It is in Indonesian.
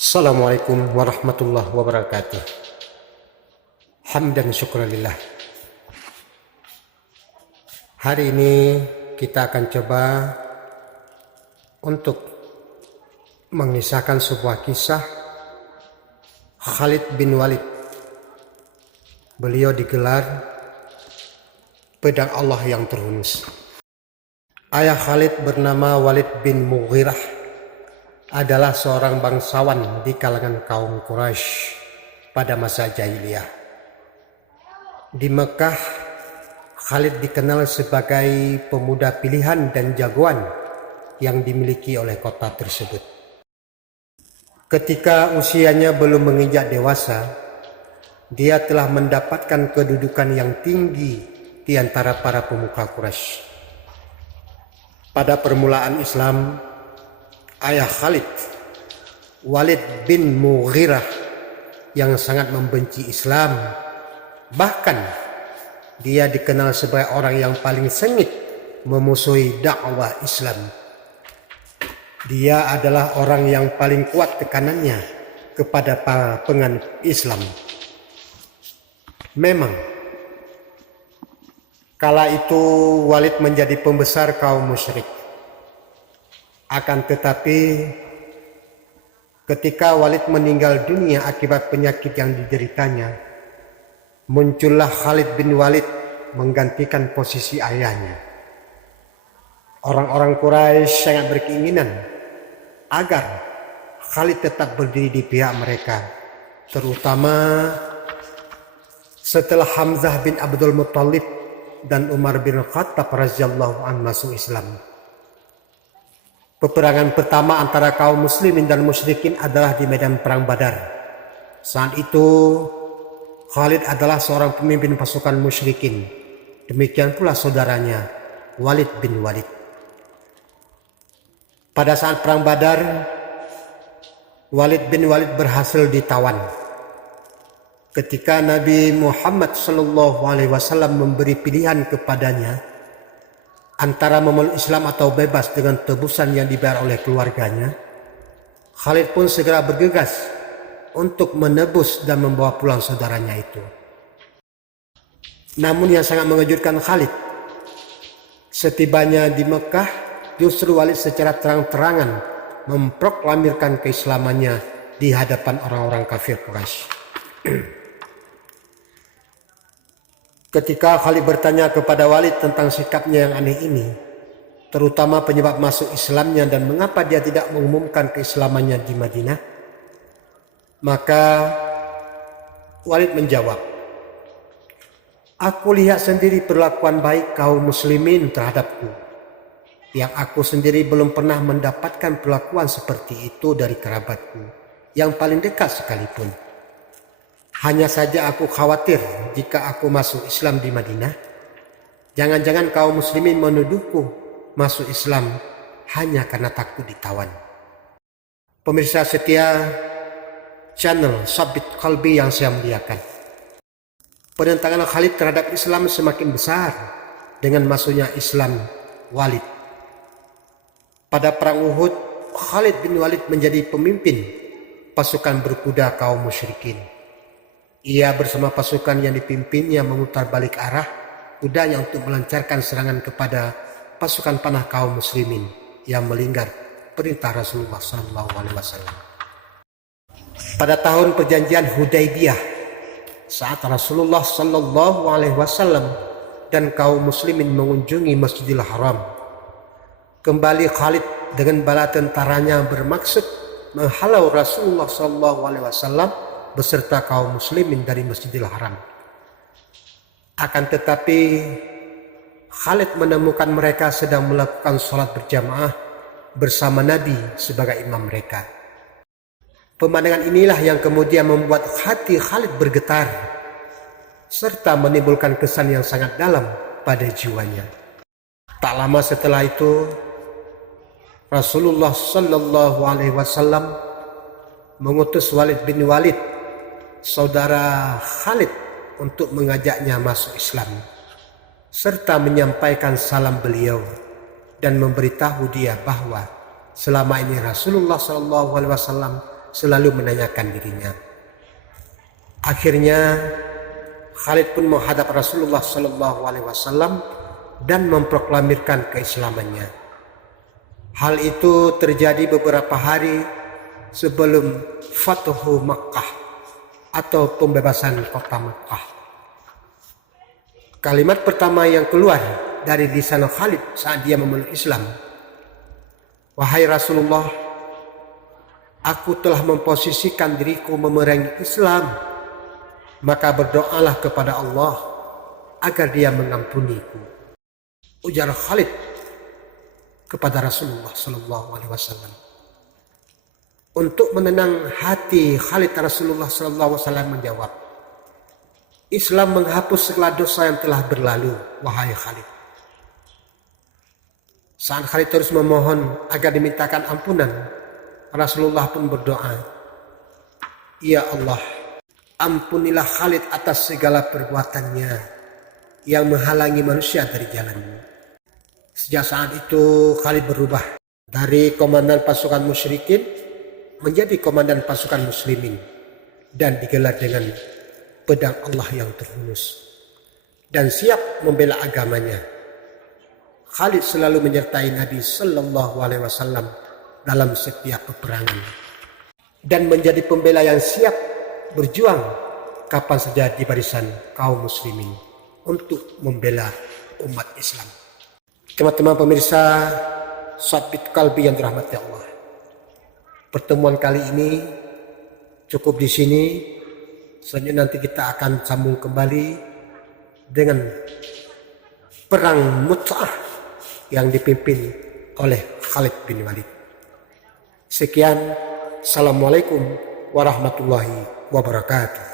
Assalamualaikum warahmatullahi wabarakatuh. Hamdan syukralillah. Hari ini kita akan coba untuk mengisahkan sebuah kisah Khalid bin Walid. Beliau digelar pedang Allah yang terhunus. Ayah Khalid bernama Walid bin Mughirah, adalah seorang bangsawan di kalangan kaum Quraisy pada masa jahiliyah. Di Mekah, Khalid dikenal sebagai pemuda pilihan dan jagoan yang dimiliki oleh kota tersebut. Ketika usianya belum menginjak dewasa, dia telah mendapatkan kedudukan yang tinggi di antara para pemuka Quraisy. Pada permulaan Islam, ayah Khalid, Walid bin Mughirah, yang sangat membenci Islam, bahkan dia dikenal sebagai orang yang paling sengit memusuhi dakwah Islam. Dia adalah orang yang paling kuat tekanannya kepada para penganut Islam. Memang kala itu Walid menjadi pembesar kaum musyrik. Akan tetapi ketika Walid meninggal dunia akibat penyakit yang dideritanya, muncullah Khalid bin Walid menggantikan posisi ayahnya. Orang-orang Quraisy sangat berkeinginan agar Khalid tetap berdiri di pihak mereka, terutama setelah Hamzah bin Abdul Muttalib dan Umar bin Khattab radhiyallahu anhu masuk Islam. Peperangan pertama antara kaum muslimin dan musyrikin adalah di medan perang Badar. Saat itu Khalid adalah seorang pemimpin pasukan musyrikin. Demikian pula saudaranya Walid bin Walid. Pada saat perang Badar, Walid bin Walid berhasil ditawan. Ketika Nabi Muhammad SAW memberi pilihan kepadanya antara memeluk Islam atau bebas dengan tebusan yang dibayar oleh keluarganya, Khalid pun segera bergegas untuk menebus dan membawa pulang saudaranya itu. Namun yang sangat mengejutkan Khalid, setibanya di Mekah, justru Walid secara terang-terangan memproklamirkan keislamannya di hadapan orang-orang kafir Quraisy. Ketika Khalid bertanya kepada Walid tentang sikapnya yang aneh ini, terutama penyebab masuk Islamnya dan mengapa dia tidak mengumumkan keislamannya di Madinah, maka Walid menjawab, "Aku lihat sendiri perlakuan baik kaum muslimin terhadapku, yang aku sendiri belum pernah mendapatkan perlakuan seperti itu dari kerabatku yang paling dekat sekalipun. Hanya saja aku khawatir jika aku masuk Islam di Madinah, jangan-jangan kaum muslimin menuduhku masuk Islam hanya karena takut ditawan." Pemirsa setia channel Sabit Qalbi yang saya muliakan, penentangan Khalid terhadap Islam semakin besar dengan masuknya Islam Walid. Pada perang Uhud, Khalid bin Walid menjadi pemimpin pasukan berkuda kaum musyrikin. Ia bersama pasukan yang dipimpinnya memutar balik arah kudanya untuk melancarkan serangan kepada pasukan panah kaum muslimin yang melanggar perintah Rasulullah SAW. Pada tahun perjanjian Hudaybiyah, saat Rasulullah SAW dan kaum muslimin mengunjungi Masjidil Haram, kembali Khalid dengan bala tentaranya bermaksud menghalau Rasulullah SAW beserta kaum muslimin dari Masjidil Haram. Akan tetapi Khalid menemukan mereka sedang melakukan sholat berjamaah bersama Nabi sebagai imam mereka. Pemandangan inilah yang kemudian membuat hati Khalid bergetar serta menimbulkan kesan yang sangat dalam pada jiwanya. Tak lama setelah itu, Rasulullah SAW mengutus Walid bin Walid, saudara Khalid, untuk mengajaknya masuk Islam, serta menyampaikan salam beliau dan memberitahu dia bahwa selama ini Rasulullah SAW selalu menanyakan dirinya. Akhirnya Khalid pun menghadap Rasulullah SAW dan memproklamirkan keislamannya. Hal itu terjadi beberapa hari sebelum Fathu Makkah atau pembebasan kota Makkah. Kalimat pertama yang keluar dari lisan Khalid saat dia memeluk Islam, "Wahai Rasulullah, aku telah memposisikan diriku memerangi Islam, maka berdoalah kepada Allah agar dia mengampuniku." Ujar Khalid kepada Rasulullah SAW. Untuk menenang hati Khalid, Rasulullah SAW menjawab, "Islam menghapus segala dosa yang telah berlalu, wahai Khalid." Saat Khalid terus memohon agar dimintakan ampunan, Rasulullah pun berdoa, "Ya Allah, ampunilah Khalid atas segala perbuatannya yang menghalangi manusia dari jalan-Mu." Sejak saat itu Khalid berubah dari komandan pasukan musyrikin menjadi komandan pasukan muslimin dan digelar dengan pedang Allah yang terhunus dan siap membela agamanya. Khalid selalu menyertai Nabi Sallallahu Alaihi Wasallam dalam setiap peperangan dan menjadi pembela yang siap berjuang kapan saja di barisan kaum muslimin untuk membela umat Islam. Teman-teman pemirsa Sabit Kalbi yang dirahmati Allah, pertemuan kali ini cukup di sini. Selanjutnya nanti kita akan sambung kembali dengan perang Mu'tah yang dipimpin oleh Khalid bin Walid. Sekian, Assalamualaikum warahmatullahi wabarakatuh.